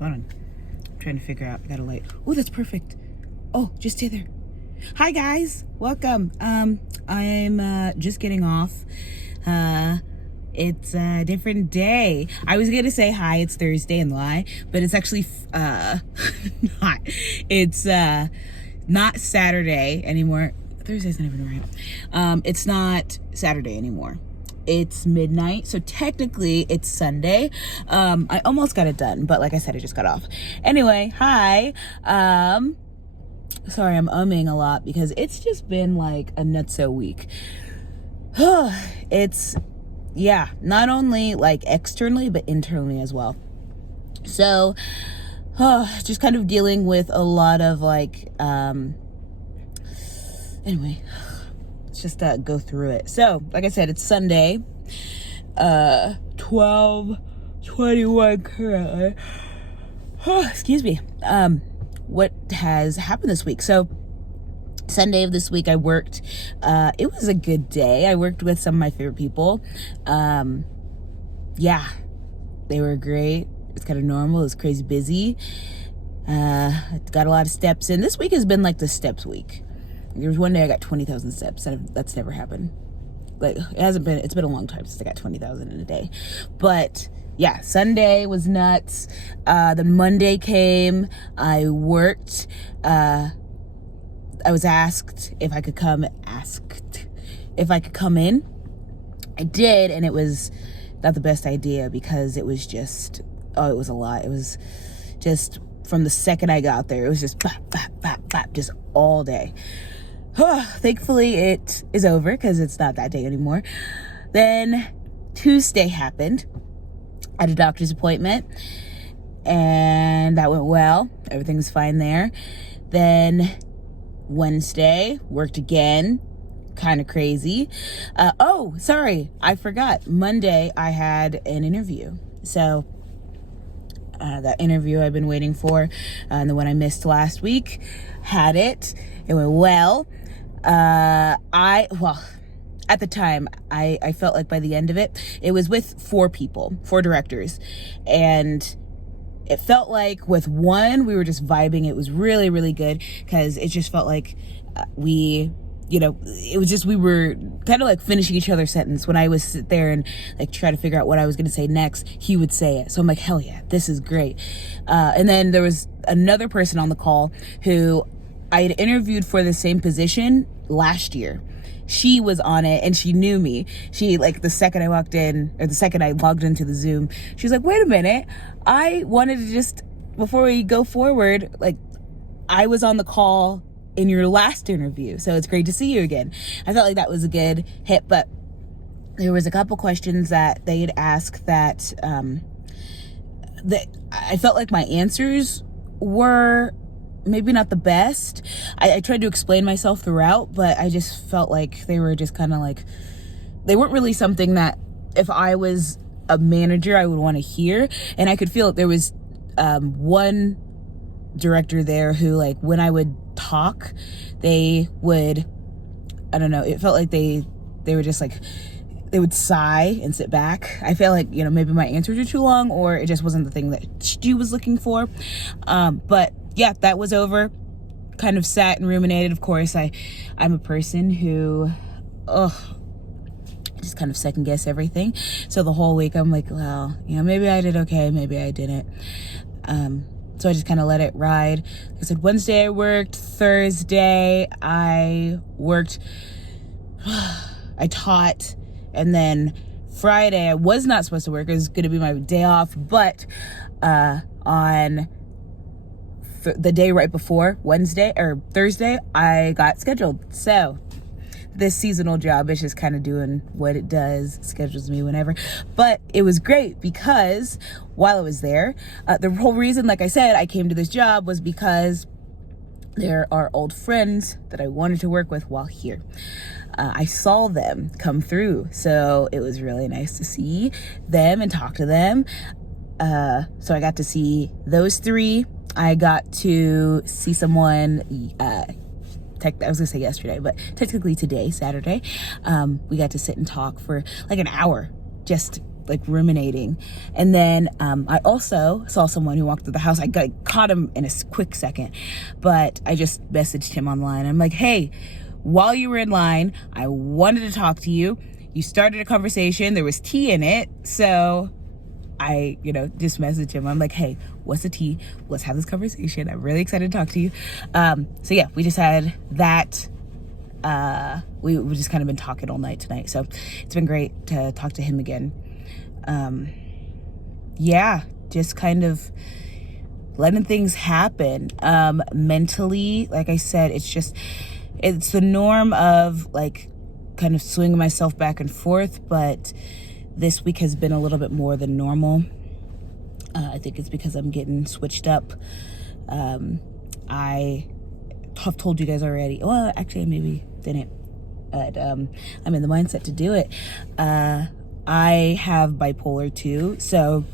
Hold on. I'm trying to figure out. I got a light. Oh, that's perfect. Oh, just stay there. Hi, guys. Welcome. I'm just getting off. It's a different day. I was gonna say hi, it's Thursday and lie, but it's actually not. It's not Saturday anymore. Thursday's not even right. It's not Saturday anymore. It's midnight, so technically it's Sunday. I almost got it done, but like I said, I just got off. Anyway, hi. Sorry, I'm umming a lot because it's just been like a nutso week. It's, yeah, not only like externally, but internally as well. So, just kind of dealing with a lot of like, anyway, let's just go through it. So, like I said, it's Sunday, 12:21 currently. Excuse me. What has happened this week? So, Sunday of this week, I worked. It was a good day. I worked with some of my favorite people. Yeah, they were great. It's kind of normal. It was crazy busy. Got a lot of steps in. This week has been like the steps week. There was one day I got 20,000 steps. That's never happened. Like, it's been a long time since I got 20,000 in a day. But yeah, Sunday was nuts. Then Monday came. I worked. I was asked if I could come in. I did, and it was not the best idea because it was just, it was a lot. It was just from the second I got there, it was just bop, bop, bop, bop, just all day. Thankfully, it is over because it's not that day anymore. Then Tuesday happened. I had a doctor's appointment, and that went well. Everything was fine there. Then Wednesday, worked again. Kind of crazy. Oh, sorry, I forgot. Monday, I had an interview. So, that interview I've been waiting for, and the one I missed last week, had it. It went well. At the time, I felt like by the end of it, it was with 4 directors. And it felt like with one, we were just vibing. It was really, really good because it just felt like it was just, we were kind of like finishing each other's sentence. When I would sit there and like try to figure out what I was going to say next, he would say it. So I'm like, hell yeah, this is great. And then there was another person on the call who I had interviewed for the same position last year. She was on it and she knew me. She, like, the second I logged into the Zoom, she was like, wait a minute. I wanted to just, before we go forward, like, I was on the call in your last interview, so it's great to see you again. I felt like that was a good hit, but there was a couple questions that they had asked that I felt like my answers were maybe not the best. I tried to explain myself throughout, but I just felt like they were just kind of like, they weren't really something that if I was a manager, I would want to hear. And I could feel there was one director there who, like, when I would talk, they would, I don't know, it felt like they were just like, they would sigh and sit back. I felt like, maybe my answers were too long, or it just wasn't the thing that she was looking for. But yeah, that was over. Kind of sat and ruminated. Of course, I'm a person who, just kind of second guess everything. So the whole week I'm like, well, maybe I did okay, maybe I didn't. So I just kind of let it ride. Like I said, Wednesday I worked. Thursday I worked. I taught. And then Friday I was not supposed to work. It was going to be my day off. But on the day right before Thursday, I got scheduled. So this seasonal job is just kind of doing what it does, schedules me whenever. But it was great because while I was there, the whole reason, like I said, I came to this job was because there are old friends that I wanted to work with while here. I saw them come through, so it was really nice to see them and talk to them. So I got to see those 3. I got to see someone, I was gonna say yesterday, but technically today, Saturday. We got to sit and talk for like an hour, just like ruminating. And then I also saw someone who walked through the house. I caught him in a quick second, but I just messaged him online. I'm like, hey, while you were in line, I wanted to talk to you. You started a conversation. There was tea in it. So I, just messaged him. I'm like, hey, what's the tea? Let's have this conversation. I'm really excited to talk to you. So yeah, we just had that. We've just kind of been talking all night tonight. So it's been great to talk to him again. Yeah, just kind of letting things happen. Mentally, like I said, it's the norm of like kind of swinging myself back and forth, but this week has been a little bit more than normal. I think it's because I'm getting switched up. I have told you guys already. Well, actually, I maybe didn't. But I'm in the mindset to do it. I have bipolar too, so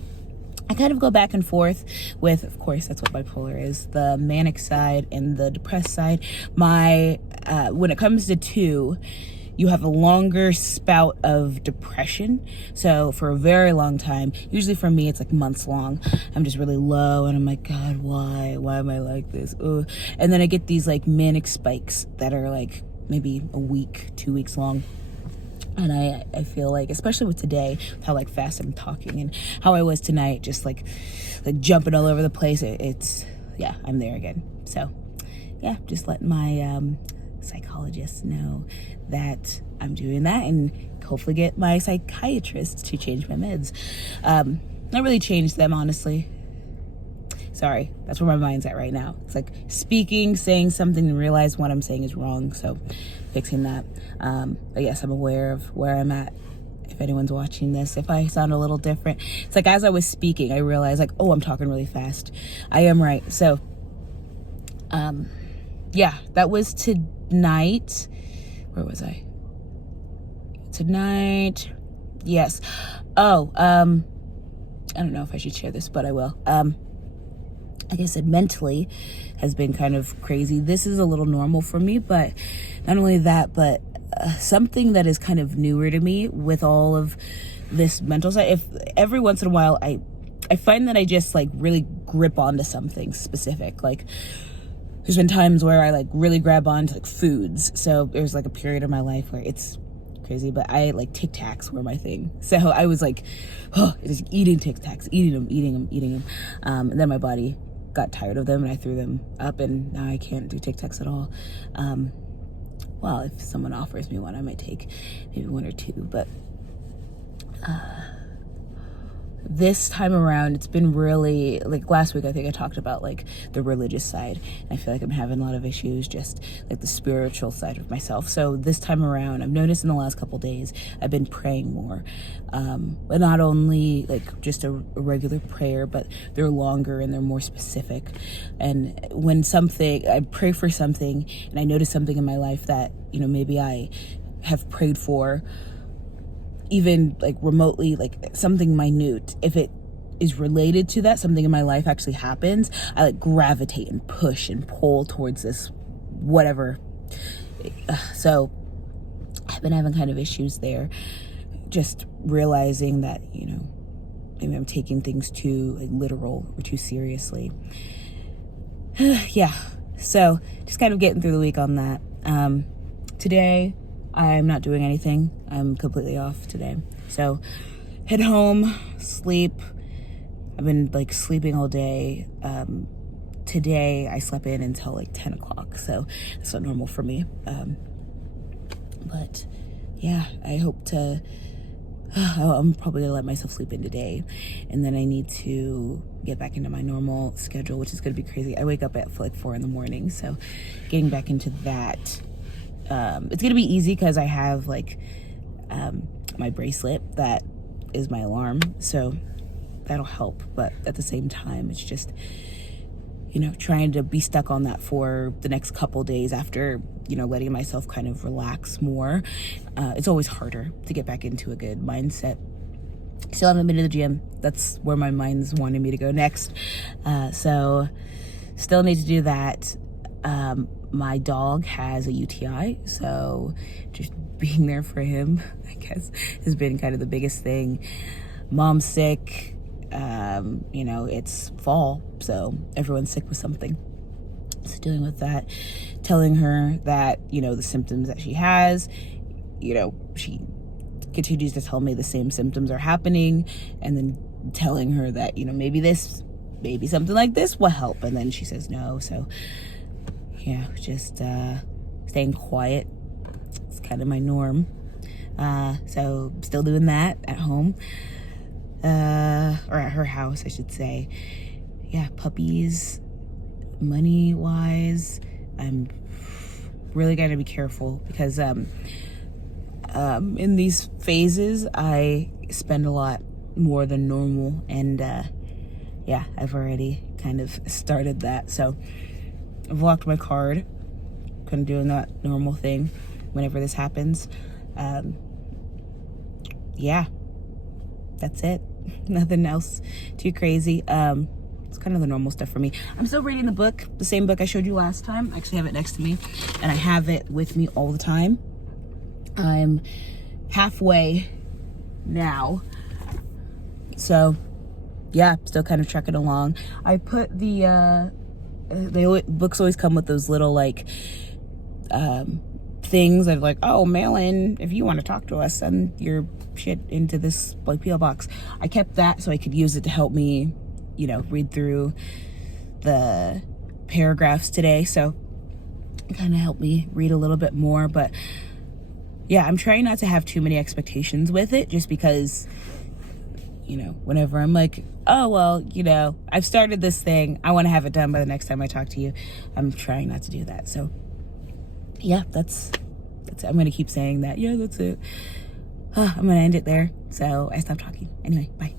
I kind of go back and forth with, of course, that's what bipolar is, the manic side and the depressed side. When it comes to two, you have a longer spout of depression. So for a very long time, usually for me, it's like months long. I'm just really low and I'm like, God, why? Why am I like this? Ugh. And then I get these like manic spikes that are like maybe a week, 2 weeks long. And I feel like, especially with today, how like fast I'm talking and how I was tonight, just like jumping all over the place. Yeah, I'm there again. So yeah, just letting my psychologist know that I'm doing that, and hopefully get my psychiatrist to change my meds. Not really change them, honestly. Sorry, that's where my mind's at right now. It's like speaking, saying something, and realize what I'm saying is wrong. So fixing that. But yes, I'm aware of where I'm at. If anyone's watching this, if I sound a little different, it's like as I was speaking, I realized like, oh, I'm talking really fast. I am right. So, yeah, that was tonight. Where was I? Tonight. Yes. Oh, I don't know if I should share this, but I will. Like I said, mentally has been kind of crazy. This is a little normal for me, but not only that, but something that is kind of newer to me with all of this mental side. If every once in a while, I find that I just like really grip onto something specific. Like there's been times where I like really grab onto like foods. So there's like a period of my life where it's crazy, but I like Tic Tacs were my thing. So I was like, just eating Tic Tacs, eating them. And then my body got tired of them and I threw them up, and now I can't do Tic Tacs at all. Well, if someone offers me one, I might take maybe one or two, but this time around, it's been really, like last week, I think I talked about like the religious side. I feel like I'm having a lot of issues, just like the spiritual side of myself. So this time around, I've noticed in the last couple days, I've been praying more. But not only like just a regular prayer, but they're longer and they're more specific. And when I pray for something and I notice something in my life that, maybe I have prayed for, even like remotely, like something minute, if it is related to that, something in my life actually happens, I like gravitate and push and pull towards this whatever. So I've been having kind of issues there, just realizing that, maybe I'm taking things too like literal or too seriously. Yeah, so just kind of getting through the week on that. Today I'm not doing anything. I'm completely off today. So head home, sleep. I've been like sleeping all day. Today I slept in until like 10 o'clock. So it's not normal for me. But yeah, I hope to, I'm probably gonna let myself sleep in today. And then I need to get back into my normal schedule, which is gonna be crazy. I wake up at like 4 a.m. So getting back into that, it's gonna be easy because I have like my bracelet that is my alarm, so that'll help. But at the same time, it's just trying to be stuck on that for the next couple days after letting myself kind of relax more. It's always harder to get back into a good mindset. Still haven't been to the gym. That's where my mind's wanting me to go next. So still need to do that. My dog has a UTI, so just being there for him, I guess, has been kind of the biggest thing. mom's sick. You know, it's fall, so everyone's sick with something. So dealing with that, telling her that, you know, the symptoms that she has, you know, she continues to tell me the same symptoms are happening, and then telling her that, you know, maybe something like this will help, and then she says no. So yeah, just staying quiet. It's kind of my norm. So still doing that at home, or at her house, I should say. Yeah, puppies, money wise, I'm really gotta be careful, because in these phases I spend a lot more than normal, and yeah, I've already kind of started that. So I've locked my card, kind of doing that normal thing whenever this happens. Yeah, that's it. Nothing else too crazy. It's kind of the normal stuff for me. I'm still reading the book, the same book I showed you last time. I actually have it next to me, and I have it with me all the time. I'm halfway now, so yeah, still kind of trucking along. I put the books always come with those little like things that like, oh, mail in if you want to talk to us, send your shit into this like PO box. I kept that so I could use it to help me, you know, read through the paragraphs today. So it kind of helped me read a little bit more. But yeah, I'm trying not to have too many expectations with it, just because, you know, whenever I'm like, oh, well, you know, I've started this thing, I want to have it done by the next time I talk to you. I'm trying not to do that. So yeah, that's it. I'm going to keep saying that. Yeah, that's it. I'm going to end it there. So I stopped talking. Anyway, bye.